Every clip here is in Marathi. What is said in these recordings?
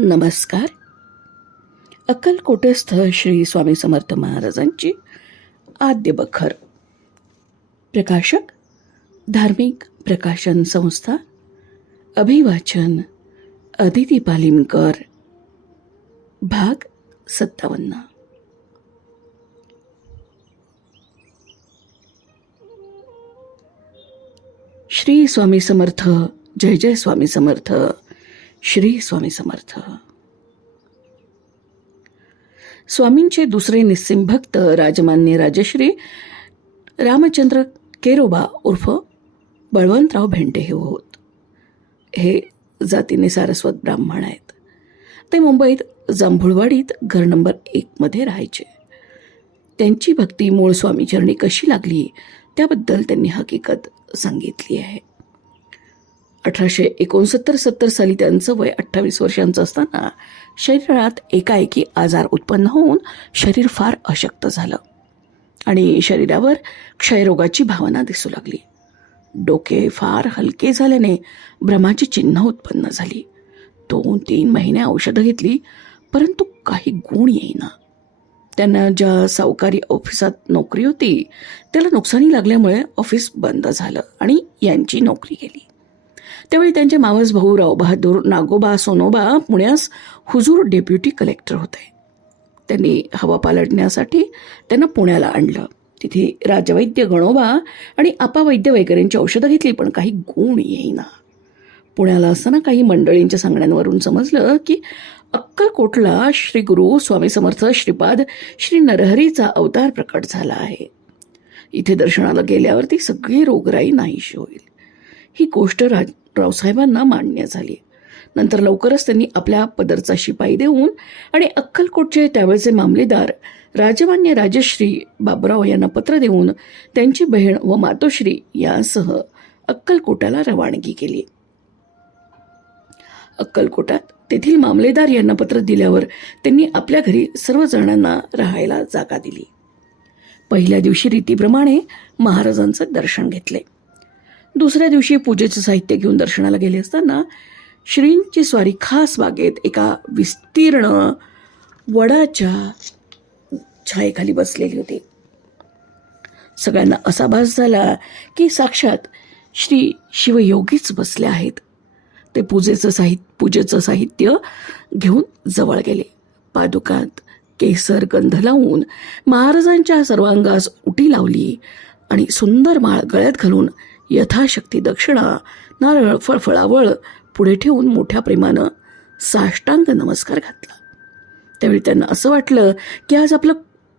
नमस्कार. अक्कलकोटस्थ श्री स्वामी समर्थ महाराजांची आद्य बखर. प्रकाशक धार्मिक प्रकाशन संस्था. अभिवाचन अदिती पालिमकर. भाग 57. श्री स्वामी समर्थ. जय जय स्वामी समर्थ. श्री स्वामी समर्थ. स्वामींचे दुसरे निस्सिम भक्त राजमान्य राजश्री रामचंद्र केरोबा उर्फ बळवंतराव भेंटे हे होत. हे जातीने सारस्वत ब्राह्मण आहेत. ते मुंबईत जांभुळवाडीत घर नंबर 1 मध्ये राहायचे. त्यांची भक्ती मूळ स्वामीचरणी कशी लागली त्याबद्दल त्यांनी हकीकत सांगितली आहे. 1869-70 साली त्यांचं वय 28 वर्षांचं असताना शरीरात एकाएकी आजार उत्पन्न होऊन शरीर फार अशक्त झालं आणि शरीरावर क्षयरोगाची भावना दिसू लागली. डोके फार हलके झाल्याने भ्रमाची चिन्ह उत्पन्न झाली. 2-3 महिने औषधं घेतली, परंतु काही गुण येईना. त्यांना ज्या सावकारी ऑफिसात नोकरी होती त्याला नुकसानी लागल्यामुळे ऑफिस बंद झालं आणि यांची नोकरी गेली. त्यावेळी त्यांचे मावस भाऊ राव बहादूर नागोबा सोनोबा पुण्यास हुजूर डेप्युटी कलेक्टर होते. त्यांनी हवा पालटण्यासाठी त्यांना पुण्याला आणलं. तिथे राजवैद्य गणोबा आणि आपावैद्य वगैरेंची औषधं घेतली, पण काही गुण येईना. पुण्याला असताना काही मंडळींच्या सांगण्यावरून समजलं की अक्कलकोटला श्री गुरु स्वामी समर्थ श्रीपाद श्री नरहरीचा अवतार प्रकट झाला आहे. इथे दर्शनाला गेल्यावरती सगळी रोगराई नाहीशी होईल. ही गोष्ट रावसाहेबांना मान्य झाली. नंतर लवकरच त्यांनी आपल्या पदरचा शिपाई देऊन आणि अक्कलकोटचे त्यावेळचे मामलेदार राजमान्य राजश्री बाबुराव यांना पत्र देऊन त्यांची बहीण व मातोश्री यांसह अक्कलकोटाला रवानगी केली. अक्कलकोटात तेथील मामलेदार यांना पत्र दिल्यावर त्यांनी आपल्या घरी सर्वजणांना राहायला जागा दिली. पहिल्या दिवशी रीतीप्रमाणे महाराजांचं दर्शन घेतले. दुसऱ्या दिवशी पूजेचं साहित्य घेऊन दर्शनाला गेले असताना श्रींची स्वारी खास बागेत एका विस्तीर्ण वडाच्या छायेखाली बसलेली होती. सगळ्यांना असा भास झाला की साक्षात श्री शिवयोगीच बसले आहेत. ते पूजेचं साहित्य घेऊन जवळ गेले. पादुकात केसर गंध लावून महाराजांच्या सर्वांगास उटी लावली आणि सुंदर माळ गळ्यात घालून यथाशक्ती दक्षिणा, नारळ, फळफळावळ पुढे ठेवून मोठ्या प्रेमानं साष्टांग नमस्कार घातला. त्यावेळी त्यांना असं वाटलं की आज आपलं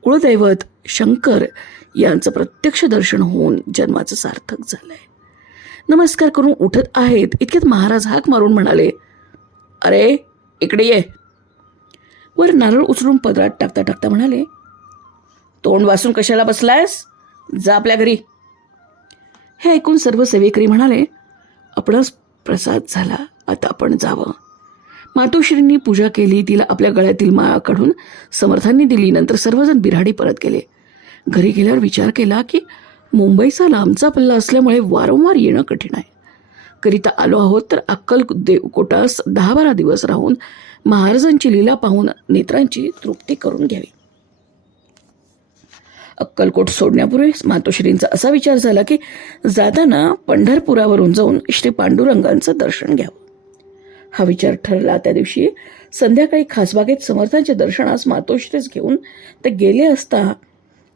कुळदैवत शंकर यांचं प्रत्यक्ष दर्शन होऊन जन्माचं सार्थक झालंय. नमस्कार करून उठत आहेत इतक्यात महाराज हाक मारून म्हणाले, अरे इकडे ये. वर नारळ उचलून पदरात टाकता टाकता म्हणाले, तोंड वासून कशाला बसलायस, जा आपल्या घरी. हे ऐकून सर्व सेवेकरी म्हणाले, आपणास प्रसाद झाला, आता आपण जावं. मातोश्रींनी पूजा केली. तिला आपल्या गळ्यातील माळ काढून समर्थांनी दिली. नंतर सर्वजण बिऱ्हाडी परत गेले. घरी गेल्यावर विचार केला की मुंबईचा लांबचा पल्ला असल्यामुळे वारंवार येणं कठीण आहे. करिता आलो आहोत तर अक्कलकोटास 10-12 दिवस राहून महाराजांची लीला पाहून नेत्रांची तृप्ती करून घ्यावी. अक्कलकोट सोडण्यापूर्वी मातोश्रींचा असा विचार झाला की जाताना पंढरपुरावरून जाऊन श्री पांडुरंगांचं दर्शन घ्यावं. हा विचार ठरला. त्या दिवशी संध्याकाळी खासबागेत समर्थांच्या दर्शनास मातोश्रीच घेऊन ते गेले असता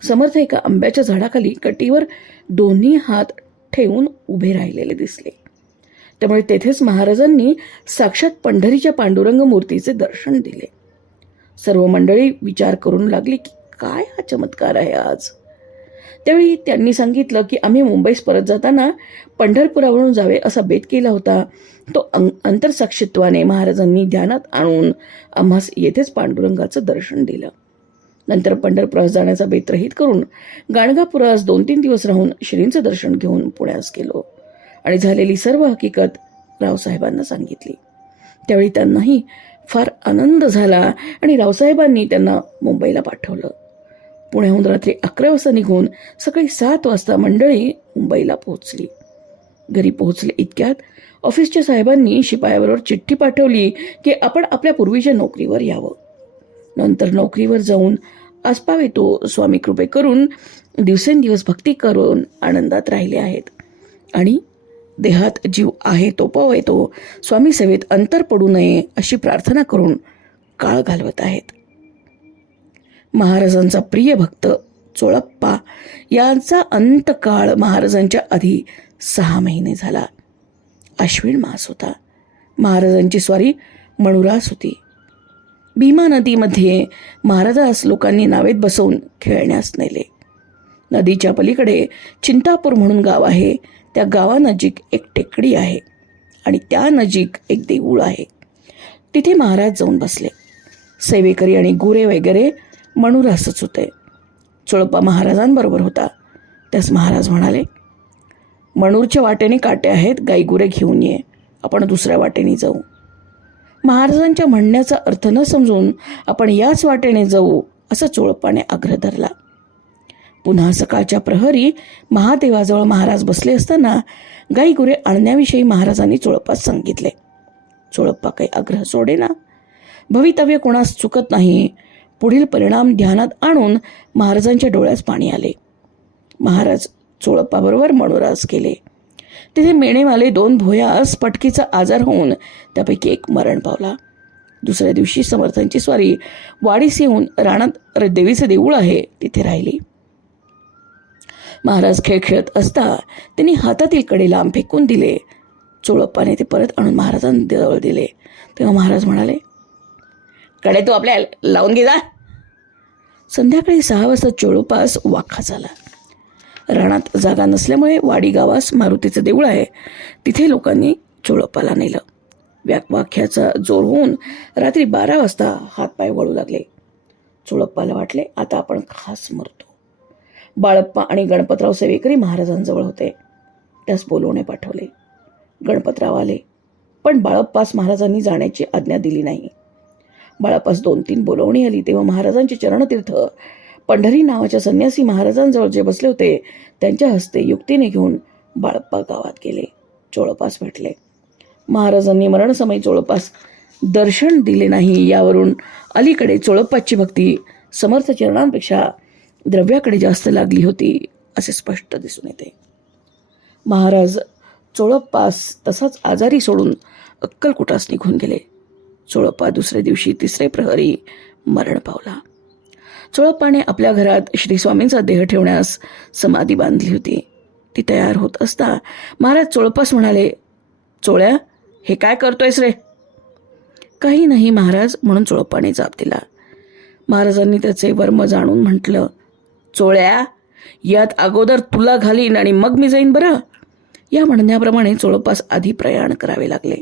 समर्थ एका आंब्याच्या झाडाखाली कटीवर दोन्ही हात ठेवून उभे राहिलेले दिसले. त्यामुळे तेथेच महाराजांनी साक्षात पंढरीच्या पांडुरंग मूर्तीचे दर्शन दिले. सर्व मंडळी विचार करून लागली की काय हा चमत्कार आहे आज. त्यावेळी त्यांनी सांगितलं की आम्ही मुंबईस परत जाताना पंढरपुरावरून जावे असा बेत केला होता. तो अंतरसाक्षित्वाने महाराजांनी ध्यानात आणून आम्हास येथेच पांडुरंगाचं दर्शन दिलं. नंतर पंढरपुरास जाण्याचा बेत रहित करून गाणगापुरास 2-3 दिवस राहून श्रींचं दर्शन घेऊन पुण्यास गेलो आणि झालेली सर्व हकीकत रावसाहेबांना सांगितली. त्यावेळी त्यांनाही फार आनंद झाला आणि रावसाहेबांनी त्यांना मुंबईला पाठवलं. पुण्याहून रात्री 11 वाजता निघून सकाळी 7 वाजता मंडळी मुंबईला पोहोचली. घरी पोहोचले इतक्यात ऑफिसच्या साहेबांनी शिपायाबरोबर चिठ्ठी पाठवली की आपण आपल्या पूर्वीच्या नोकरीवर यावं. नंतर नोकरीवर जाऊन आसपावेतो स्वामी कृपे करून दिवसेंदिवस भक्ती करून आनंदात राहिले आहेत आणि देहात जीव आहे तो पोवेतो स्वामी सेवेत अंतर पडू नये अशी प्रार्थना करून काळ घालवत आहेत. महाराजांचा प्रिय भक्त चोळप्पा यांचा अंतकाळ महाराजांच्या आधी 6 महिने झाला. आश्विन मास होता. महाराजांची स्वारी मणुरास होती. भीमा नदीमध्ये महाराजास लोकांनी नावेत बसवून खेळण्यास नेले. नदीच्या पलीकडे चिंतापूर म्हणून गाव आहे. त्या गावानजीक एक टेकडी आहे आणि त्या नजीक एक देऊळ आहे. तिथे महाराज जाऊन बसले. सेवेकरी आणि गुरे वगैरे मणुरासच होते. चोळप्पा महाराजांबरोबर होता. त्यास महाराज म्हणाले, मणूरच्या वाटेने काटे आहेत, गाई गुरे घेऊन ये, आपण दुसऱ्या वाटेने जाऊ. महाराजांच्या म्हणण्याचा अर्थ न समजून आपण याच वाटेने जाऊ असा चोळप्पाने आग्रह धरला. पुन्हा सकाळच्या प्रहरी महादेवाजवळ महाराज बसले असताना गाई गुरे आणण्याविषयी महाराजांनी चोळप्पास सांगितले. चोळप्पा काही आग्रह सोडेना. भवितव्य कोणास चुकत नाही. पुढील परिणाम ध्यानात आणून महाराजांच्या डोळ्यास पाणी आले. महाराज चोळप्पाबरोबर मणुरास गेले. तिथे मेणेमाले 2 भोयास पटकीचा आजार होऊन त्यापैकी एक मरण पावला. दुसऱ्या दिवशी समर्थांची स्वारी वाडीस येऊन रानात देवीचे देऊळ आहे तिथे राहिली. महाराज खेळ खेळत असता त्यांनी हातातील कडे लांब फेकून दिले. चोळप्पाने ते परत आणून महाराजांजवळ दिले. तेव्हा महाराज म्हणाले, कडे तू आपल्या लावून घे जा. संध्याकाळी 6 वाजता चोळप्पास वाखा झाला. रानात जागा नसल्यामुळे वाडी गावास मारुतीचं देऊळ आहे तिथे लोकांनी चोळप्पाला नेलं. वाख्याचा जोर होऊन रात्री 12 वाजता हातपाय वळू लागले. चोळप्पाला वाटले आता आपण खास मरतो. बाळप्पा आणि गणपतराव सेवेकरी महाराजांजवळ होते. त्यास बोलवणे पाठवले. गणपतराव आले, पण बाळप्पास महाराजांनी जाण्याची आज्ञा दिली नाही. बाळप्पास 2-3 बोलवणी आली तेव्हा महाराजांचे चरणतीर्थ पंढरी नावाच्या संन्यासी महाराजांजवळ जे बसले होते त्यांच्या हस्ते युक्तीने घेऊन बाळप्पा गावात गेले. चोळप्पास भेटले. महाराजांनी मरणसमयी चोळप्पास दर्शन दिले नाही. यावरून अलीकडे चोळप्पाची भक्ती समर्थ चरणांपेक्षा द्रव्याकडे जास्त लागली होती असे स्पष्ट दिसून येते. महाराज चोळप्पास तसाच आजारी सोडून अक्कलकोटास निघून गेले. चोळप्पा दुसऱ्या दिवशी 3रे प्रहरी मरण पावला. चोळप्पाने आपल्या घरात श्री स्वामींचा देह ठेवण्यास समाधी बांधली होती. ती तयार होत असता महाराज चोळप्पास म्हणाले, चोळ्या, हे काय करतोयस रे? काही नाही महाराज म्हणून चोळप्पाने जाप दिला. महाराजांनी त्याचे वर्म जाणून म्हटलं, चोळ्या, यात अगोदर तुला घालीन आणि मग मी जाईन बरं. या म्हणण्याप्रमाणे चोळप्पास आधी प्रयाण करावे लागले.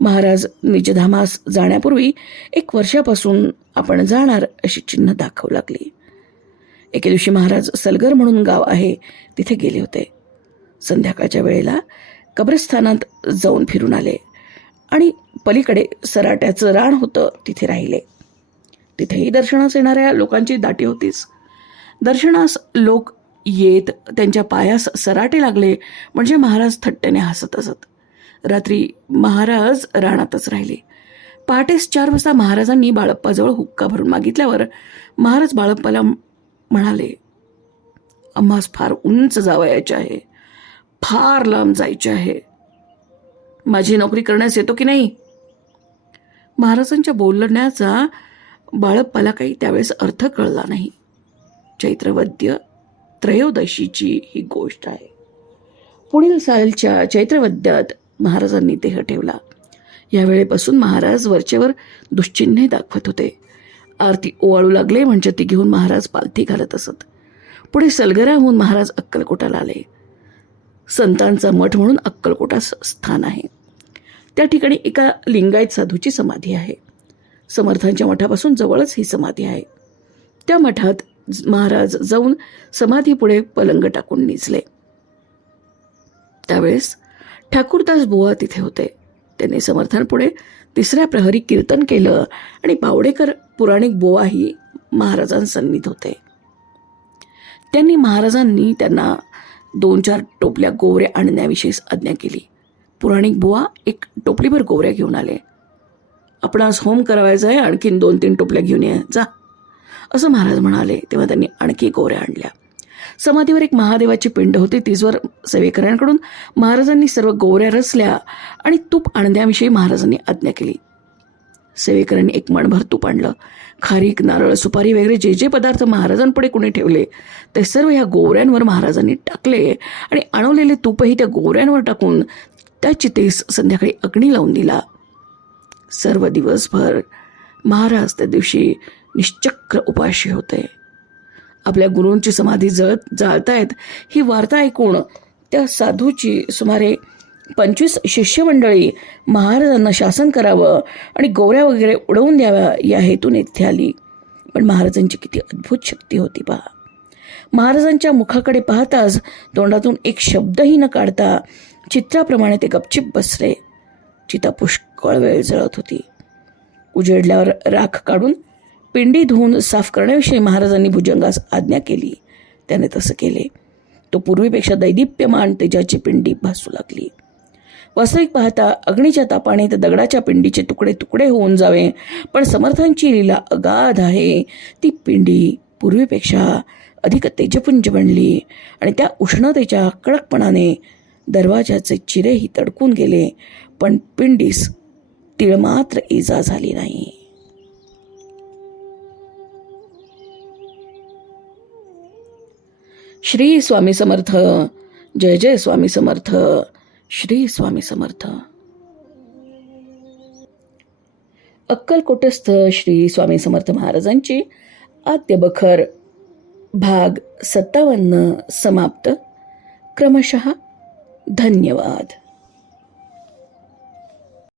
महाराज निजधामास जाण्यापूर्वी 1 वर्षापासून आपण जाणार अशी चिन्ह दाखवू लागली. एके दिवशी महाराज सलगर म्हणून गाव आहे तिथे गेले होते. संध्याकाळच्या वेळेला कब्रस्थानात जाऊन फिरून आले आणि पलीकडे सराट्याचं रान होतं तिथे राहिले. तिथेही दर्शनास येणाऱ्या लोकांची दाटी होतीच. दर्शनास लोक येत त्यांच्या पायास सराटे लागले म्हणजे महाराज थट्टेने हसत असत. रात्री महाराज रानातच राहिले. पहाटेस 4 वाजता महाराजांनी बाळप्पाजवळ हुक्का भरून मागितल्यावर महाराज बाळप्पाला म्हणाले, आम्हास फार उंच जावयाचे आहे, फार लांब जायचे आहे. माझी नोकरी करण्यास येतो की नाही? महाराजांच्या बोलण्याचा बाळप्पाला काही त्यावेळेस अर्थ कळला नाही. चैत्रवद्य त्रयोदशीची ही गोष्ट आहे. पुढील सालच्या चैत्रवद्यात महाराजांनी देह ठेवला. यावेळेपासून महाराज वरचेवर दुश्चिन्हे दाखवत होते. आरती ओवाळू लागले म्हणजे ती घेऊन महाराज पालथी घालत असत. पुढे सलगराहून महाराज अक्कलकोटाला आले. संतांचा मठ म्हणून अक्कलकोटास स्थान आहे. त्या ठिकाणी एका लिंगायत साधूची समाधी आहे. समर्थांच्या मठापासून जवळच ही समाधी आहे. त्या मठात महाराज जाऊन समाधीपुढे पलंग टाकून निजले. त्यावेळेस ठाकूरदास बुवा तिथे होते. त्यांनी समर्थांपुढे 3ऱ्या प्रहरी कीर्तन केलं आणि पावडेकर पुराणिक बुवाही महाराजांसन्नीत होते. त्यांनी महाराजांनी त्यांना 2-4 टोपल्या गोवऱ्या आणण्याविषयीच आज्ञा केली. पुराणिक बुवा एक टोपलीभर गोवऱ्या घेऊन आले. आपण आज होम करावायचा आहे, आणखीन 2-3 टोपल्या घेऊन ये जा, असं महाराज म्हणाले. तेव्हा त्यांनी आणखी गोवऱ्या आणल्या. समाधीवर एक महादेवाची पिंड होती. तीजवर सेवेकऱ्यांकडून महाराजांनी सर्व गोवऱ्या रचल्या आणि तूप आणण्याविषयी महाराजांनी आज्ञा केली. सेवेकऱ्यांनी एक मणभर तूप आणलं. खारीक, नारळ, सुपारी वगैरे जे जे पदार्थ महाराजांपुढे कुणी ठेवले ते सर्व ह्या गोवऱ्यांवर महाराजांनी टाकले आणि आणवलेले तूपही त्या गोवऱ्यांवर टाकून त्या चितेस संध्याकाळी अग्नी लावून दिला. सर्व दिवसभर महाराज त्या दिवशी निश्चक्र उपाशी होते. आपल्या गुरूंची समाधी जाळतायत ही वार्ता ऐकून त्या साधूची सुमारे 25 शिष्यमंडळी महाराजांना शासन करावं आणि गोवऱ्या वगैरे उडवून द्याव्या या हेतूने तिथे आली. पण महाराजांची किती अद्भुत शक्ती होती पहा. महाराजांच्या मुखाकडे पाहताच तोंडातून एक शब्दही न काढता चित्राप्रमाणे ते गपचिप बसले. चिता पुष्कळ वेळ जळत होती. उजेडल्यावर राख काढून पिंडी धुवून साफ करण्याविषयी महाराजांनी भुजंगास आज्ञा केली. त्याने तसं केले. तो पूर्वीपेक्षा दैदिप्यमान तेजाची पिंडी भासू लागली. वास्तविक पाहता अग्नीच्या तापाने त्या दगडाच्या पिंडीचे तुकडे तुकडे होऊन जावे, पण समर्थांची लीला अगाध आहे. ती पिंडी पूर्वीपेक्षा अधिक तेजपुंज बनली आणि त्या उष्णतेच्या कडकपणाने दरवाजाचे चिरेही तडकून गेले, पण पिंडीस तिळमात्र इजा झाली नाही. श्री स्वामी समर्थ. जय जय स्वामी समर्थ. श्री स्वामी समर्थ. अक्कलकोटस्थ श्री स्वामी समर्थ महाराजांची आद्य बखर भाग 57 समाप्त. क्रमशः. धन्यवाद.